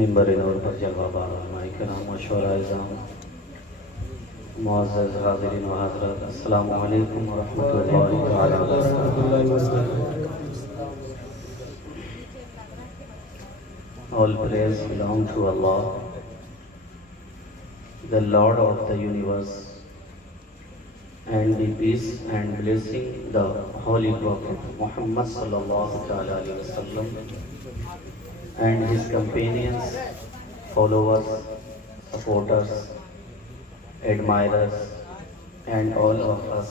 मिंबर नूर पर जगह कराम मशवरा मुअज़्ज़ज़ हाज़िरीन व हज़रात, अस्सलामु अलैकुम व रहमतुल्लाहि व बरकातुहू। All praise belong to Allah, the Lord of the universe, and the peace and blessing the Holy Prophet Muhammad sallallahu alaihi wasallam and his companions, followers, supporters, admirers, and all of us.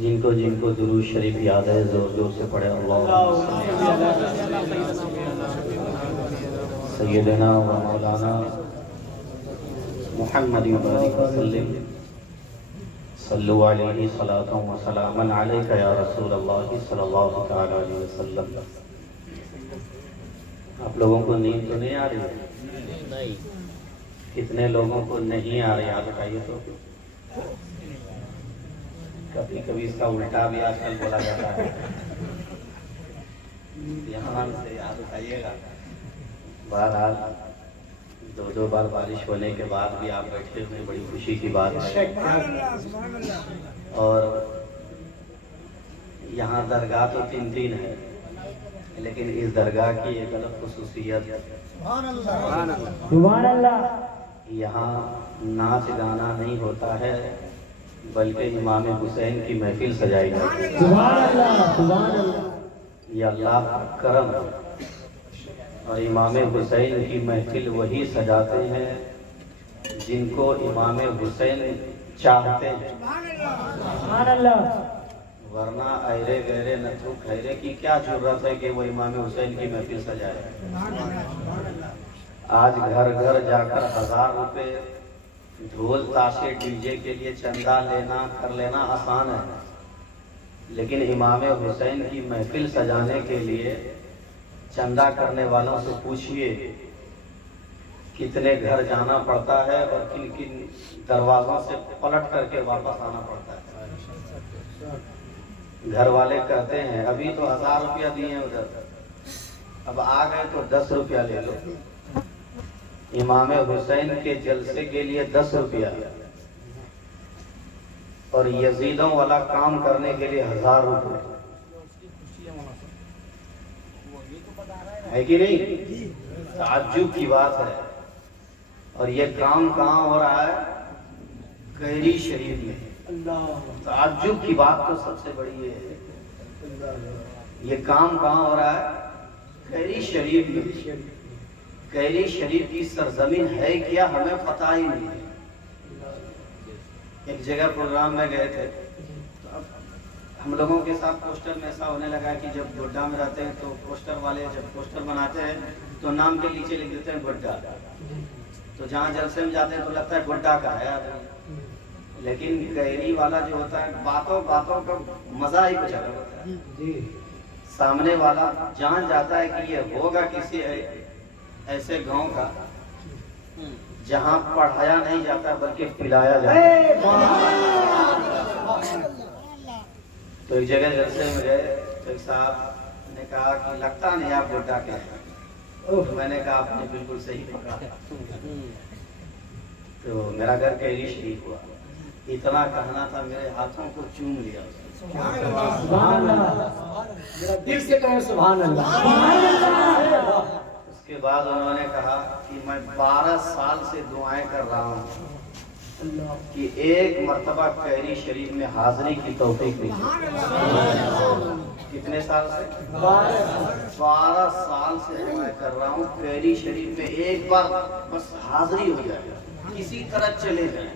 जिनको जिनको दुरूद शरीफ याद है जोर जोर से पढ़े अल्लाहुम्मा सय्यदना व मौलाना मुहम्मद वसल्लम सल्लु अलैहि सलातु व सलामन अलैका या रसूल अल्लाह सल्लल्लाहु तआला अलैहि वसल्लम। आप लोगों को नींद तो नहीं आ रही है? नहीं। कितने लोगों को नहीं आ रही? आप बताइए तो। कभी कभी इसका उल्टा भी आजकल बोला जाता है। ध्यान से याद उठाइएगा। बहरहाल दो बार बारिश होने के बाद भी आप बैठे हुए बड़ी खुशी की बात है। और यहाँ दरगाह तो तीन है, लेकिन इस दरगाह की एक अलग खुसूसियत है। यहाँ नाच गाना नहीं होता है, बल्कि इमाम हुसैन की महफिल सजाई जाती है। ये अल्लाह का करम है। और इमाम हुसैन की महफिल वही सजाते हैं जिनको इमाम हुसैन चाहते हैं, वरना अरे गहरे नथु खैरे की क्या जरूरत है कि वो इमाम हुसैन की महफिल सजाए। आज घर घर जाकर 1000 रुपए ढोल ताशे डीजे के लिए चंदा कर लेना आसान है, लेकिन इमाम हुसैन की महफिल सजाने के लिए चंदा करने वालों से पूछिए कितने घर जाना पड़ता है और किन किन दरवाजों से पलट करके वापस आना पड़ता है। घर वाले कहते हैं अभी तो 1000 रुपया दिए उधर, अब आ गए तो 10 रुपया ले लो। इमाम हुसैन के जलसे के लिए 10 रुपया और यजीदों वाला काम करने के लिए 1000 रुपये है कि नहीं? ताज्जुब की बात है। और ये काम कहाँ हो रहा है? कहरी शरीफ में। ताज्जुब की बात तो सबसे बड़ी है। ये काम कहाँ हो रहा है? कहरी शरीफ में। कहरी शरीफ की सरजमीन है क्या, हमें पता ही नहीं है। एक जगह प्रोग्राम में गए थे, हम लोगों के साथ पोस्टर में ऐसा होने लगा कि जब गोड्डा में रहते हैं तो पोस्टर वाले जब पोस्टर बनाते हैं तो नाम के नीचे लिख देते हैं गोड्डा। तो जहाँ जलसे में जाते हैं तो लगता है गोड्डा का है, लेकिन कहरी वाला जो होता है बातों बातों का मजा ही कुछ अलग होता है। सामने वाला जान जाता है कि ये होगा किसी ऐसे गांव का जहाँ पढ़ाया नहीं जाता बल्कि पिलाया जाता है। तो एक जगह जलसे में गए तो एक साहब ने कहा कि लगता नहीं आप गोड्डा के हैं। तो मैंने कहा आपने बिल्कुल सही पकड़ा। तो मेरा घर कहरी शरीफ हुआ। इतना कहना था, मेरे हाथों को चूम लिया। उसके बाद उन्होंने कहा कि मैं 12 साल से दुआएं कर रहा हूँ कि एक मर्तबा कहरी शरीफ में हाजिरी की तौफीक मिली। कितने साल से? 12 साल से मैं कर रहा हूँ कहरी शरीफ में एक बार बस हाजिरी हो जाए, किसी तरह चले जाए।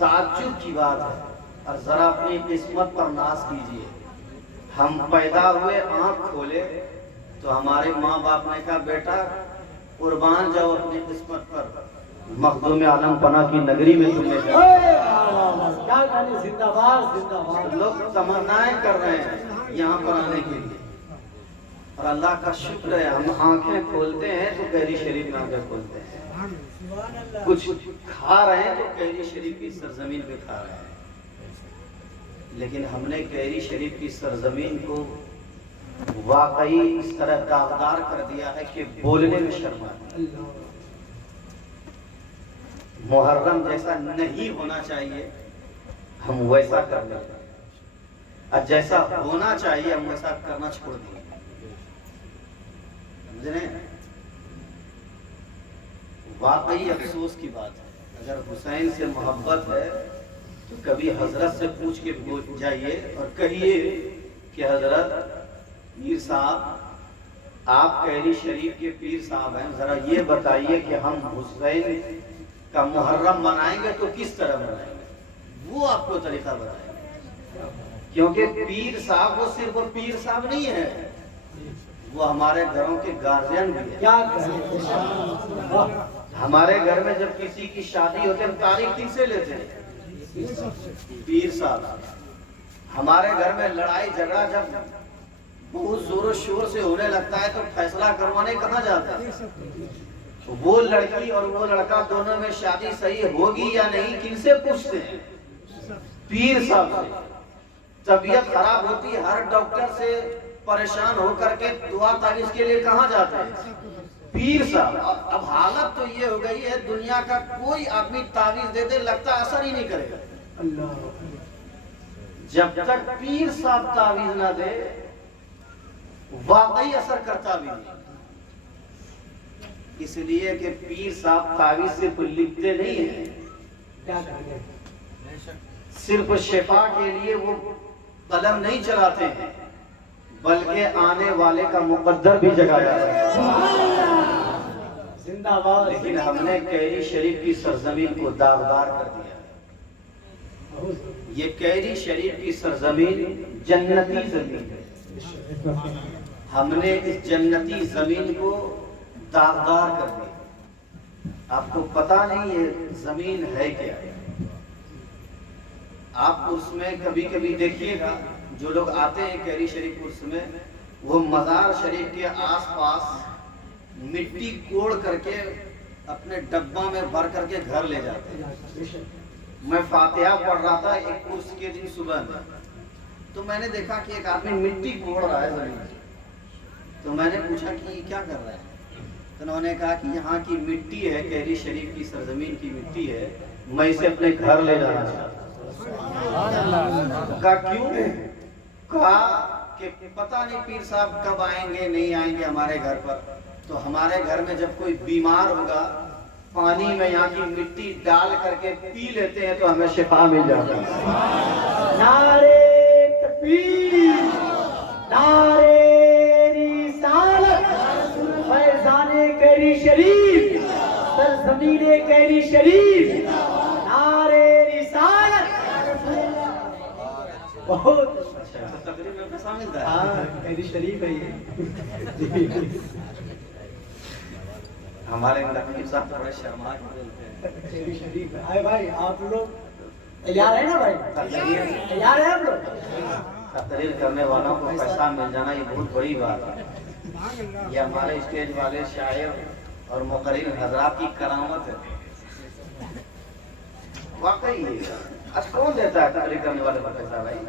ताज्जुब की बात है। और जरा अपनी किस्मत पर नाज कीजिए। हम पैदा हुए, आंख खोले तो हमारे माँ बाप ने कहा बेटा कुर्बान जाओ अपनी किस्मत पर, मखदूम आलम पना की नगरी में तुमने लोग तमन्नाएं कर रहे हैं यहाँ पर आने के लिए। और अल्लाह का शुक्र है हम आंखें खोलते हैं तो कहरी शरीफ में आंखें खोलते हैं। कुछ खा रहे हैं तो कैरी शरीफ की सरजमीन पे खा रहे हैं, लेकिन हमने कैरी शरीफ की सरजमीन को वाकई इस तरह दागदार कर दिया है कि बोलने में शर्म आती है। मुहर्रम जैसा नहीं होना चाहिए हम वैसा कर लेते हैं, और जैसा होना चाहिए हम वैसा करना छोड़ दिए। समझे? वाकई अफसोस की बात है। अगर हुसैन से मोहब्बत है तो कभी हजरत से पूछ के जाइए और कहिए कि हजरत पीर साहब आप कैरी शरीफ के पीर साहब हैं, जरा ये बताइए कि हम हुसैन का मुहर्रम मनाएंगे तो किस तरह मनाएंगे, वो आपको तरीका बताएंगे। क्योंकि पीर साहब वो सिर्फ पीर साहब नहीं है, वो हमारे घरों के गार्जियन भी है। हमारे घर में जब किसी की शादी होती है हम तारीख किससे लेते हैं? पीर साहब। हमारे घर में लड़ाई झगड़ा जब बहुत जोरों शोर से होने लगता है तो फैसला करवाने कहाँ जाता है? वो लड़की और वो लड़का दोनों में शादी सही होगी या नहीं किनसे पूछते हैं? पीर साहब से। तबीयत खराब होती है, हर डॉक्टर से परेशान होकर के दुआ तावीज़ के लिए कहाँ जाते हैं? पीर साहब। अब हालत तो ये हो गई है, दुनिया का कोई आदमी तावीज़ दे दे लगता असर ही नहीं करेगा। जब तक पीर साहब तावीज़ ना दे वाकई असर करता भी नहीं। इसलिए कि पीर साहब तावीज़ सिर्फ लिखते नहीं है, सिर्फ शिफा के लिए वो कलम नहीं चलाते हैं, बल्कि आने वाले का मुकद्दर भी जगाया है। जिंदाबाद। लेकिन हमने कैरी शरीफ की सरजमीन को दागदार कर दिया है। ये कैरी शरीफ की सरजमीन जन्नती जमीन है, हमने इस जन्नती जमीन को दागदार कर दिया। आपको पता नहीं ये जमीन है क्या? आप उसमें कभी कभी देखिएगा, जो लोग आते हैं कैरी शरीफ उर्स में, वो मज़ार शरीफ के आसपास मिट्टी कोड़ करके अपने डब्बा में भर करके घर ले जाते हैं। मैं फातिहा पढ़ रहा था एक उर्स के दिन सुबह में, तो मैंने देखा कि एक आदमी मिट्टी कोड़ रहा है जमीन से। तो मैंने पूछा कि ये क्या कर रहा है? तो उन्होंने कहा कि यहाँ की मिट्टी है, कैरी शरीफ की सरजमीन की मिट्टी है, मैं इसे अपने घर ले जाना चाहता हूँ। कहा क्यों? कहा कि पता नहीं पीर साहब कब आएंगे नहीं आएंगे हमारे घर पर, तो हमारे घर में जब कोई बीमार होगा पानी में यहाँ की मिट्टी डाल करके पी लेते हैं तो हमें शिफा मिल जाता है। नारे तकबीर, नारे रिसालत, फैज़ाने कैरी शरीफ, सरज़मीने कैरी शरीफ, नारे रिसालत। बहुत अच्छा तकरीर में शामिल था। हाँ, कैरी शरीफ है ये। हमारे लखीम साहब थोड़े शर्मा के कैरी शरीफ है। आए भाई, आप लोग तैयार है ना भाई? तैयार है आप लोग? तकरीर करने वालों को पैसा मिल जाना ये बहुत बड़ी बात है। ये हमारे स्टेज वाले शायर और मुकर्रिर हजरात की करामत है। वाकई आज कौन देता है तकरीर करने वाले को पैसा भाई?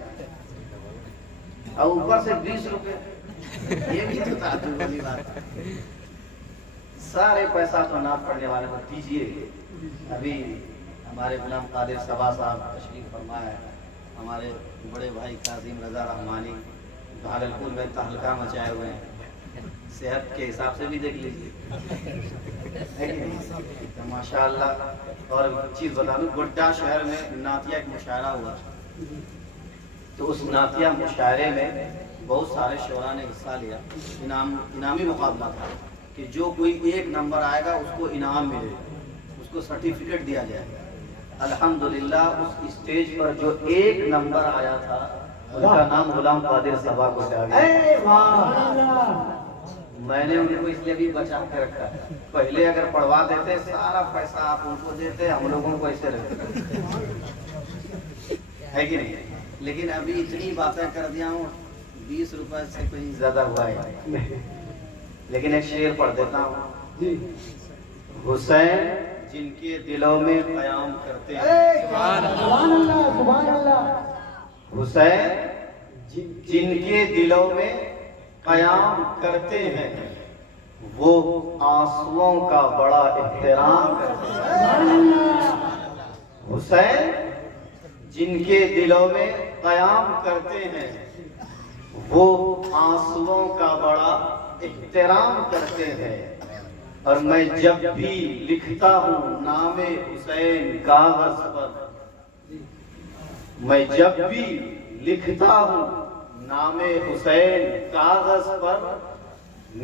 और ऊपर से 20 रुपए, ये भी तो ताजुब वाली बात है। सारे पैसा तो नाप पड़ने वाले को दीजिए। अभी हमारे गुलाम कादिर सबा साहब तशरीफ फरमाया, हमारे बड़े भाई काजिम रजा रहमानी भागलपुर में तहलका मचाए हुए हैं, सेहत के हिसाब से भी देख लीजिए, है कि नहीं? तो माशाअल्लाह। और चीज़ बता दूँ, गोड्डा शहर में नातिया एक मुशायरा हुआ, तो उस नातिया मुशायरे में बहुत सारे शोरा ने हिस्सा लिया। इनामी मुकाबला था कि जो कोई 1 नंबर आएगा उसको इनाम मिलेगा, उसको सर्टिफिकेट दिया जाएगा। अल्हम्दुलिल्लाह उस स्टेज पर जो 1 नंबर आया था उनका नाम गुलाम कादिर सबा को दिया गया। मैंने उनको इसलिए भी बचा के रखा, पहले अगर पढ़वा देते सारा पैसा आप उनको देते, हम लोगों को ऐसे रखते, है कि नहीं? लेकिन अभी इतनी बातें कर दिया हूँ, 20 रुपए से कहीं ज्यादा हुआ है। लेकिन एक शेर पढ़ देता हूँ। हुसैन जिनके दिलों में क़याम करते हैं। सुभान अल्लाह, सुभान अल्लाह। हुसैन जिनके दिलों में क़याम करते हैं वो आंसुओं का बड़ा एहतराम करते हैं। हुसैन जिनके दिलों में क़याम करते हैं वो आंसुओं का बड़ा एहतराम करते हैं। और मैं जब भी लिखता हूँ नामे हुसैन कागज पर, मैं जब भी लिखता हूँ नामे हुसैन कागज पर,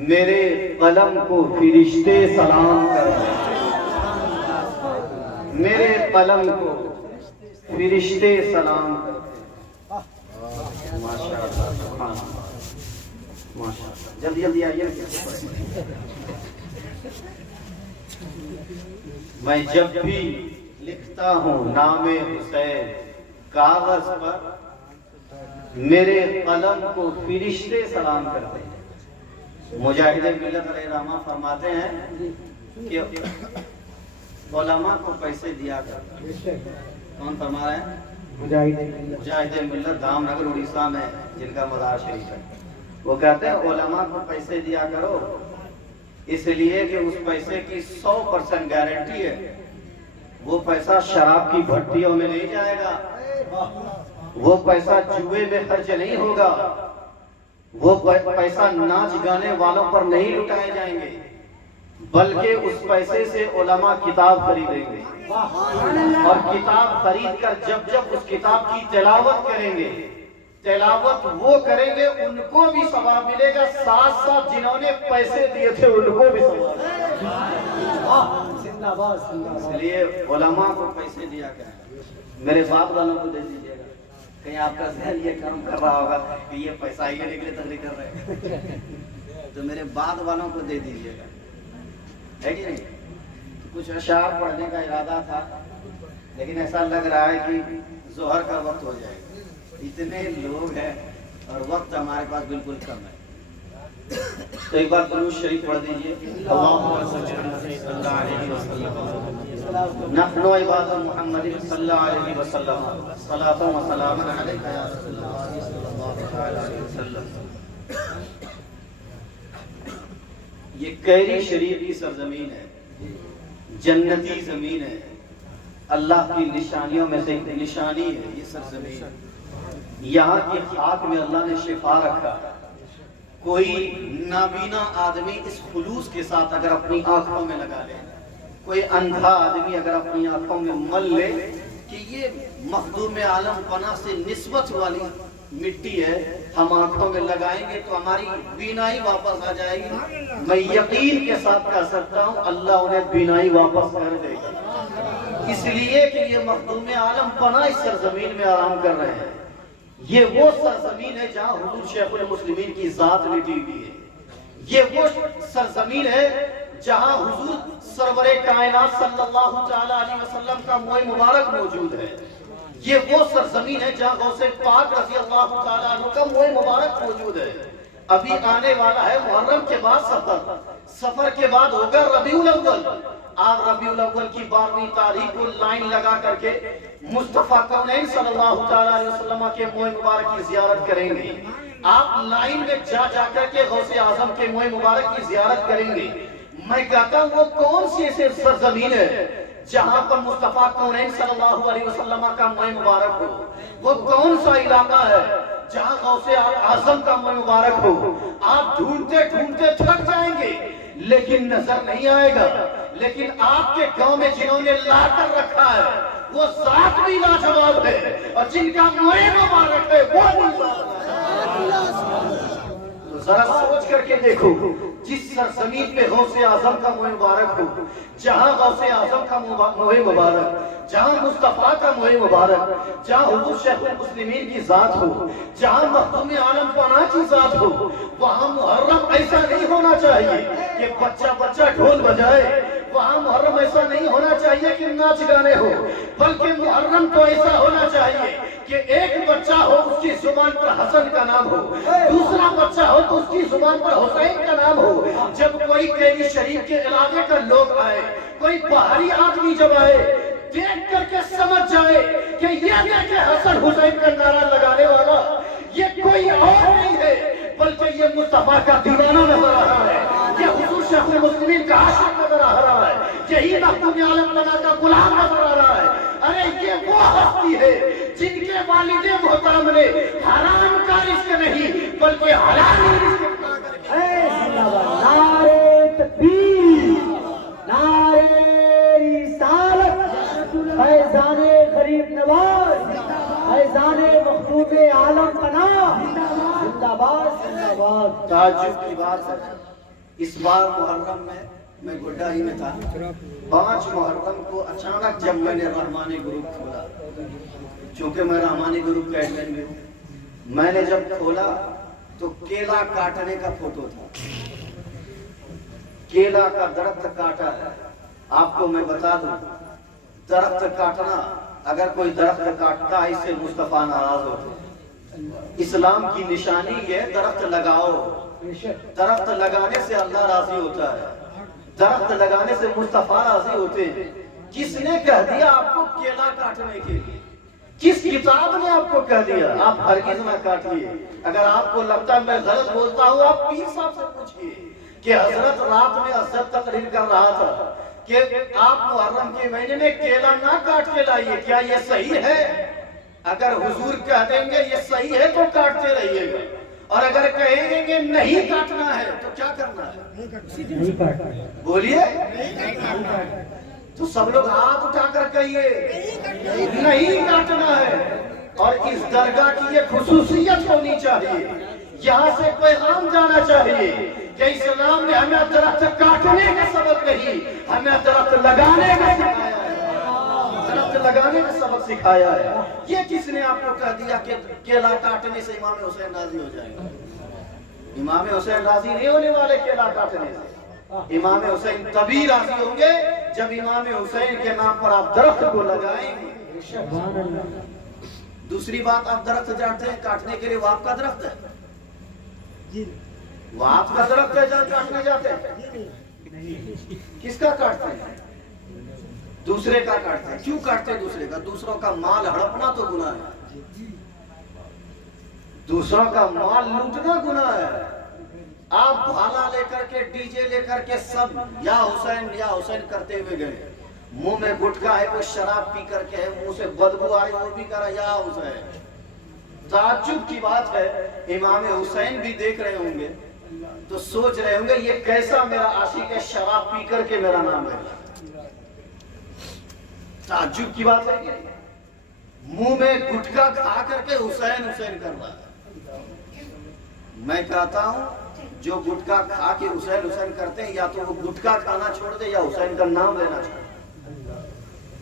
मेरे कलम को फिरिश्ते सलाम करते हैं। मेरे कलम को फिरिश्ते सलाम करते हैं। माशाअल्लाह, सुभान अल्लाह, माशाअल्लाह। जल्दी जल्दी आइए। मैं जब भी लिखता हूँ नामे हुसैन कागज पर, मेरे कलम को फिरिश्ते सलाम करते हैं। मुजाहिद मिल्लत अलैहिर्रहमा फरमाते हैं कि उलमा को पैसे दिया कर। कौन फरमा रहे हैं? मुजाहिद मिल्लत धामनगर उड़ीसा में, जिनका मज़ार शरीफ है। वो कहते हैं उलमा को पैसे दिया करो इसलिए कि उस पैसे की 100% गारंटी है, वो पैसा शराब की भट्टियों में नहीं जाएगा, वो पैसा जुए में खर्च नहीं होगा, वो पैसा नाच गाने वालों पर नहीं लुटाए जाएंगे, बल्कि उस पैसे से उलमा किताब खरीदेंगे और किताब खरीद कर जब जब उस किताब की तिलावत करेंगे, तिलावत वो करेंगे उनको भी सवाब मिलेगा, साथ साथ जिन्होंने पैसे दिए थे उनको भी सवाब। इसलिए उलमा को पैसे दिया करें। मेरे बाप वालों को दे दीजिएगा। कहीं आपका ज़हन ये काम कर रहा होगा कि ये पैसा ही निकले तकलीफ कर रहे हैं तो मेरे बाद वालों को दे दीजिएगा, है कि नहीं? तो कुछ अशार पढ़ने का इरादा था, लेकिन ऐसा लग रहा है कि जोहर का वक्त हो जाएगा। इतने लोग हैं और वक्त हमारे पास बिल्कुल कम है। तो एक बार दुरूद शरीफ पढ़ दीजिए। नहनु इबादु मुहम्मदिन सल्लल्लाहु अलैहि वसल्लम सलातु व सलामुन अलैका या रसूलल्लाह सल्लल्लाहु अलैहि वसल्लम। ये कैरी शरीफ की सरजमीन है, जन्नती जमीन है, अल्लाह की निशानियों में से एक निशानी है ये सरजमीन। यहाँ की खाक में अल्लाह ने शिफा रखा। कोई नाबीना आदमी इस खुलूस के साथ अगर अपनी आंखों में लगा ले, कोई अंधा आदमी अगर अपनी आंखों में मल ले कि ये मखदूम आलम पना से निस्बत वाली मिट्टी है, हम आंखों में लगाएंगे तो हमारी बीनाई वापस आ जाएगी। मैं यकीन के साथ कह सकता हूँ अल्लाह उन्हें बीनाई वापस कर देगा, इसलिए कि ये मखदूम आलम पना इस सरजमीन में आराम कर रहे हैं। ये वो सरजमीन है जहाँ हुजूर शेखुल मुस्लिमीन की जात लिटी हुई है। ये वो सरजमीन है जहाँ हुजूर सरवरे कायनात सल्लल्लाहु तआला अलैहि वसल्लम का मोए मुबारक मौजूद है। ये वो सरजमीन है जहाँ गौसे पाक रज़ी अल्लाह तआला अन्हु का मोए मुबारक मौजूद है। अभी आने वाला है मुहर्रम के बाद सफर, सफर के बाद होगा रबीउल अव्वल। आप रबीउल अव्वल की 12वीं तारीख को लाइन लगा करके मुस्तफा कौनैन सल्लल्लाहु तआला अलैहि वसल्लम के मोए मुबारक की जियारत करेंगे। आप लाइन में जा जाकर के गौसे आजम के मोए मुबारक की जियारत करेंगे। मैं कहता हूँ वो कौन सी ऐसी सरजमीन है जहाँ पर मुस्तफा कौनैन सल्लल्लाहु अलैहि वसल्लम का मोए मुबारक हो? वो कौन सा इलाका है जहाँ गौसे आजम का मोए मुबारक हो? आप ढूंढते ढूंढते थक जाएंगे लेकिन नजर नहीं आएगा। लेकिन आपके गांव में जिन्होंने ला कर रखा है वो जात भी लाजवाब है और जिनका मोए मुबारक है वो तो जरा सोच करके देखो, जिस सरजमीन पे गौसे आजम का मोए मुबारक हो, जहाँ गौसे आजम का मोए मुबारक, जहाँ मुस्तफा का मोए मुबारक, जहाँ हुजूर शेखुल मुस्लिमीन की जात हो, जहाँ मखदूम आलम पना की जात हो, वहाँ मुहर्रम ऐसा नहीं होना चाहिए कि बच्चा बच्चा ढोल बजाए। वहाँ मुहर्रम ऐसा नहीं होना चाहिए कि नाच गाने हो, बल्कि मुहर्रम तो ऐसा होना चाहिए कि एक बच्चा हो उसकी जुबान पर हसन का नाम हो, दूसरा बच्चा हो तो उसकी जुबान पर हुसैन का नाम हो। जब कोई कैदी शरीफ के इलाके का लोग आए, कोई बाहरी आदमी जब आए, देख करके समझ जाए कि ये देखे हसन हुसैन का नारा लगाने वाला ये कोई और नहीं है बल्कि ये मुस्तफा का दीवाना नजर आ रहा है, ये हुजूर शेखुल मुस्लिमीन का आशिक नजर आ रहा है, यही मखदूम आलम तला का गुलाम नजर आ रहा है। अरे ये वो हस्ती है जिनके वालिदे मोहतरम ने हराम का रिस्क नहीं बल्कि हलाल रिस्क नारे तकबीर, नारे रिसालत, फैज़ाने गरीब नवाज, फैज़ाने मखदूम आलम पनाह, जिंदाबाद जिंदाबाद। ताज्जुब की बात है, इस बार मुहर्रम में मैं गोड्डा ही में था। 5 मुहर्रम को अचानक जब मैंने रहमानी ग्रुप खोला, चूंकि मैं रहमानी ग्रुप का एडमिन भी हूँ, मैंने जब खोला तो केला काटने का फोटो था। केला का दरख्त काटा है। आपको मैं बता दूं, दरख्त काटना, अगर कोई दरख्त काटता है इससे मुस्तफा नाराज होते हैं। इस्लाम की निशानी है दरख्त लगाओ, दरख्त लगाने से अल्लाह राजी होता है, दरख्त लगाने से मुस्तफा राजी होते हैं। किसने कह दिया आपको केला काटने के लिए? किस किताब ने आपको कह दिया? आप हरगिज़ ना काटिए। अगर आपको लगता है मैं गलत बोलता हूँ, आप पीर साहब से पूछिए कि हजरत रात में अज़्ज़त तकरीर कर रहा था कि आप मुहर्रम के महीने में केला ना काट के लाइए, क्या ये सही है? अगर हुजूर कह देंगे ये सही है तो काटते रहिएगा, और अगर कहेंगे नहीं काटना है तो क्या करना है? बोलिए। तो सब लोग हाथ उठाकर कहिए नहीं काटना है। और इस दरगाह की ये खुसूसियत होनी चाहिए, यहाँ से पैगाम जाना चाहिए कि इस्लाम ने हमें दरख्त काटने का सबक नहीं, हमें दरख्त लगाने का सिखाया है, दरख्त लगाने का सबक सिखाया है। ये किसने आपको कह दिया कि केला काटने से इमाम हुसैन राजी हो जाएगा? इमाम हुसैन राजी नहीं होने वाले केला काटने से। इमाम हुसैन तभी राजी होंगे जब इमाम हुसैन के नाम पर आप दरख्त को लगाएंगे। दूसरी बात, आप दरख्त जाते हैं काटने के लिए, वो आपका दरख्त है, वो आपका दरख्त है जब काटने जाते हैं। किसका काटते हैं? दूसरे का काटते हैं। क्यों काटते हैं दूसरे का? दूसरों का माल हड़पना तो गुनाह है, दूसरों का माल लूटना गुनाह है। आप भाला लेकर के, डीजे लेकर के सब या हुसैन करते हुए गए, मुंह में गुटखा है, कोई शराब पी करके है, मुंह से बदबू आ रही, वो भी करा या हुसैन। ताज्जुब की बात है, इमाम हुसैन भी देख रहे होंगे तो सोच रहे होंगे ये कैसा मेरा आशिक है, शराब पी करके मेरा नाम है। ताज्जुब की बात है, मुंह में गुटखा खा करके हुसैन कर रहा है। मैं कहता हूं जो गुटखा खा के हुसैन करते हैं, या तो वो गुटखा खाना छोड़ दे या हुसैन का नाम लेना छोड़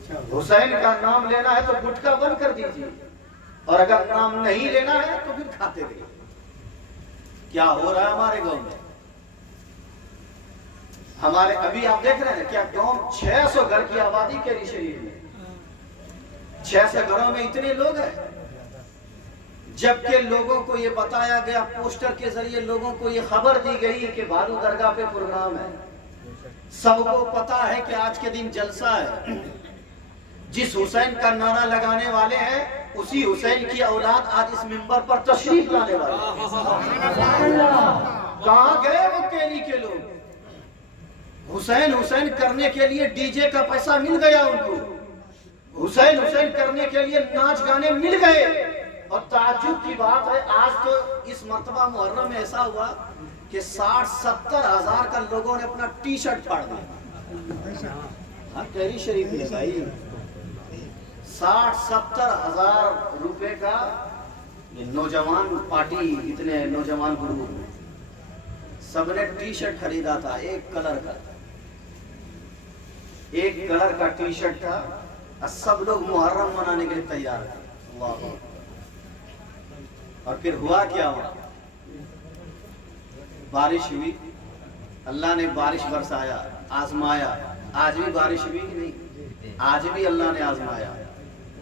दे। हुसैन का नाम लेना है तो गुटखा बंद कर दीजिए, और अगर नाम नहीं लेना है तो फिर खाते रहिए। क्या हो रहा है हमारे गांव में? हमारे अभी आप देख रहे हैं क्या गांव 600 घर की आबादी के शरीर में 600 घरों में इतने लोग हैं, जबकि लोगों को ये बताया गया, पोस्टर के जरिए लोगों को ये खबर दी गई कि भालू दरगाह पे प्रोग्राम है। सबको पता है कि आज के दिन जलसा है। जिस हुसैन का नारा लगाने वाले हैं उसी हुसैन की औलाद आज इस मिंबर पर तशरीफ लाने वाले। कहां गए वो केली के लोग? हुसैन करने के लिए डीजे का पैसा मिल गया उनको, हुसैन करने के लिए नाच गाने मिल गए। और ताज्जुब की बात है, आज तो इस मर्तबा मुहर्रम में ऐसा हुआ कि 60-70 हजार का लोगों ने अपना टी शर्ट फाड़ दिया। हाँ, कैरी शरीफ में भाई 60-70 हजार रुपए का नौजवान पार्टी, इतने नौजवान ग्रुप सबने टी शर्ट खरीदा था, एक कलर का टी शर्ट था, और सब लोग मुहर्रम मनाने के लिए तैयार थे। अल्लाह। और फिर हुआ क्या? बारिश हुई, अल्लाह ने बारिश बरसाया, आजमाया। आज भी बारिश हुई कि नहीं? आज भी अल्लाह ने आजमाया,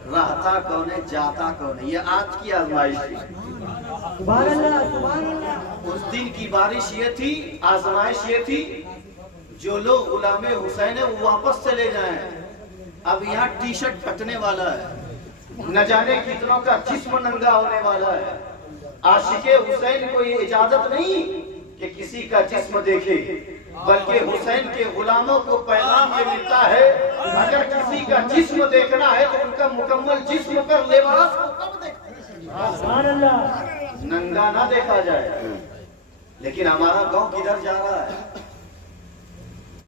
रहता कौन है जाता कौन है, ये आज की आजमाइश थी। सुभान अल्लाह, सुभान अल्लाह। उस दिन की बारिश ये थी, आजमाइश ये थी, जो लोग गुलामे हुसैन है वो वापस चले जाएं। अब यहाँ टी शर्ट फटने वाला है, न जाने कितनों का जिस्म नंगा होने वाला है। आशिके हुसैन को ये इजाजत नहीं कि किसी का जिस्म देखे, बल्कि हुसैन के गुलामों को पैगाम ये मिलता है, अगर किसी का जिस्म देखना है तो उनका मुकम्मल जिस्म पर लिबास को कब देखा, सुभान अल्लाह। नंगा ना देखा जाए। लेकिन हमारा गांव किधर जा रहा है?